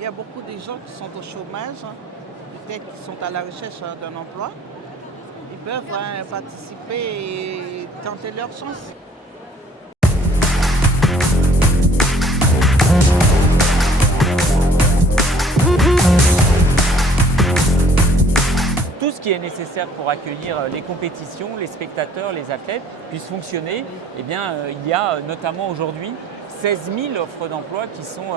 Il y a beaucoup de gens qui sont au chômage, peut-être qui sont à la recherche d'un emploi. Ils peuvent participer et tenter leur chance. Tout ce qui est nécessaire pour accueillir les compétitions, les spectateurs, les athlètes puissent fonctionner, eh bien, il y a notamment aujourd'hui 16 000 offres d'emploi qui sont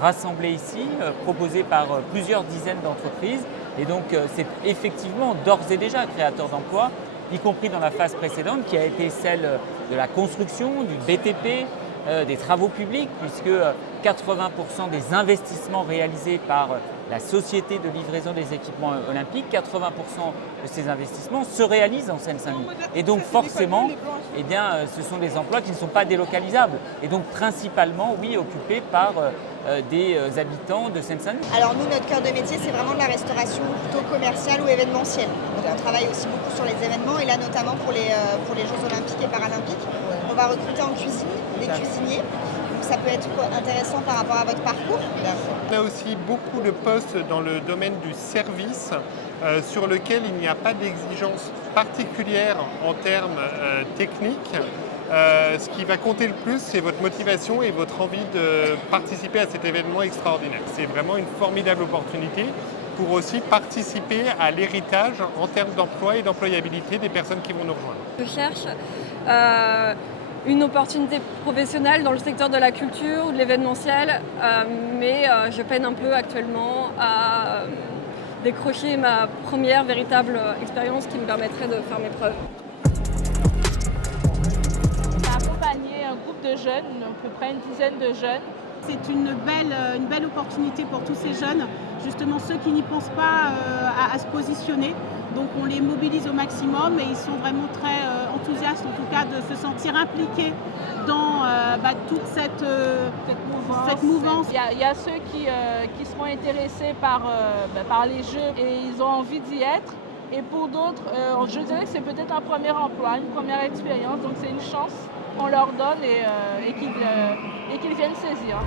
rassemblées ici, proposées par plusieurs dizaines d'entreprises. Et donc c'est effectivement d'ores et déjà créateur d'emplois, y compris dans la phase précédente qui a été celle de la construction, du BTP, des travaux publics, puisque 80% des investissements réalisés par la société de livraison des équipements olympiques, 80% de ces investissements se réalisent en Seine-Saint-Denis. Et donc forcément, eh bien, ce sont des emplois qui ne sont pas délocalisables. Et donc principalement, oui, occupés par des habitants de Seine-Saint-Denis. Alors nous, notre cœur de métier, c'est vraiment de la restauration plutôt commerciale ou événementielle. Donc on travaille aussi beaucoup sur les événements et là notamment pour les Jeux Olympiques et Paralympiques. On va recruter en cuisine des cuisiniers. Donc ça peut être intéressant par rapport à votre parcours. On a aussi beaucoup de postes dans le domaine du service sur lequel il n'y a pas d'exigence particulière en termes techniques. Ce qui va compter le plus, c'est votre motivation et votre envie de participer à cet événement extraordinaire. C'est vraiment une formidable opportunité pour aussi participer à l'héritage en termes d'emploi et d'employabilité des personnes qui vont nous rejoindre. Je cherche une opportunité professionnelle dans le secteur de la culture ou de l'événementiel, mais je peine un peu actuellement à décrocher ma première véritable expérience qui me permettrait de faire mes preuves. Un groupe de jeunes, à peu près une dizaine de jeunes. C'est une belle opportunité pour tous ces jeunes, justement ceux qui n'y pensent pas à se positionner. Donc on les mobilise au maximum et ils sont vraiment très enthousiastes en tout cas de se sentir impliqués dans toute cette mouvance. Il y a ceux qui seront intéressés par les jeux et ils ont envie d'y être. Et pour d'autres, je dirais que c'est peut-être un premier emploi, une première expérience, donc c'est une chance qu'on leur donne et qu'ils viennent saisir.